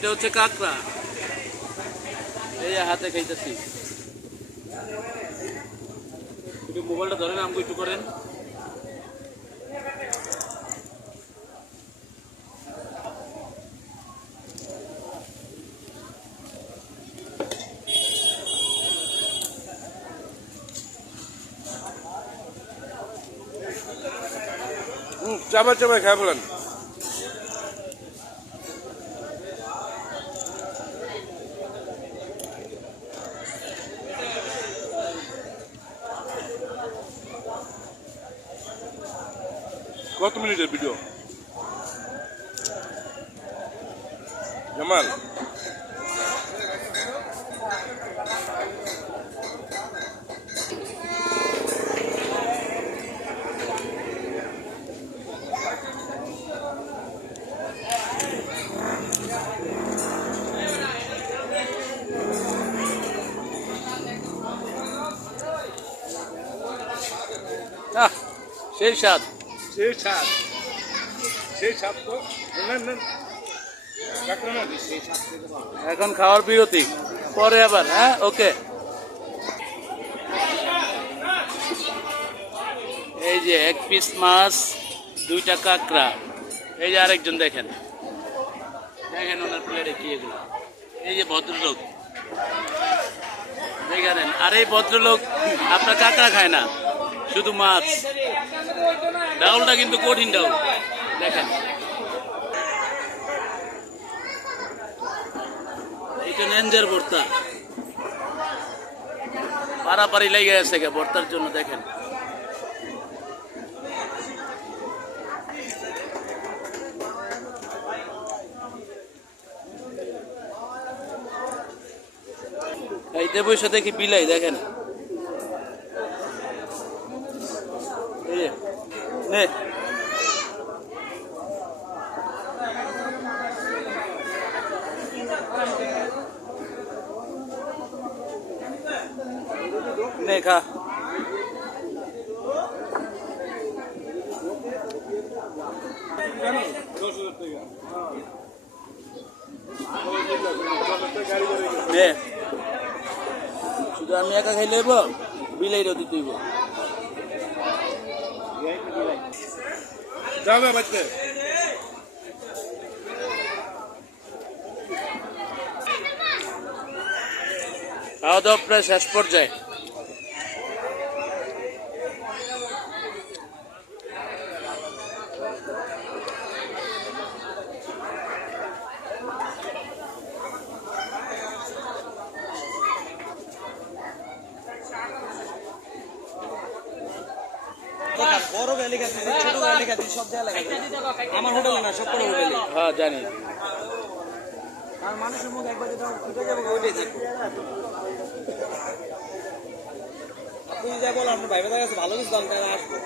এটা হচ্ছে কাঁকড়া, এই হাতে খাইতেছি। একটু মোবাইলটা ধরেন, আমাকে একটু করেন। চামচ চামচ খাই বলেন। কত মিনিটের ভিডিও জামাল? সেই স্বাদ, সেই স্বাদ, সেই স্বাদ তো এখন খাওয়ার বিরতি, পরে আবার। হ্যাঁ, ওকে। এই যে 1 পিস মাছ, 2টা কাঁকড়া। এই যে আরেকজন দেখেন, দেখেন ওনার প্লেটে কি এগুলো। এই যে ভদ্রলোক দেখেন, আর এই ভদ্রলোক আপনার কাঁকড়া খায় না, শুধু মাছ। ডাউলটা কিন্তু কঠিন ডাউল, দেখেন। এটা নেঞ্জার ভর্তা, পারাপারি লেগে গেছে ভর্তার জন্য, দেখেন। খাইতে বসে দেখি বিলাই, দেখেন। এই যে নে, নে খা। নে, শুধু আমি একা খাইলে হইব, বিলাইটাও দিতে হইব। যাবে বাচ্চা। খাওয়া দাওয়া প্রায় শেষ পর্যায়ে। বড় গালি খাচ্ছি, ছোট গালি খাচ্ছি, সব দেওয়া লাগে। আমার হোটেলে না, সব করে হোটেলে। হ্যাঁ, জানি। আর মানুষের মুখ একবার যেটা ফুটে যাবে, ওইটাই থাকবে। আপনি যা বলো, আপনার ভাইবেদার কাছে ভালো কিছু দাম, তাহলে আসবো।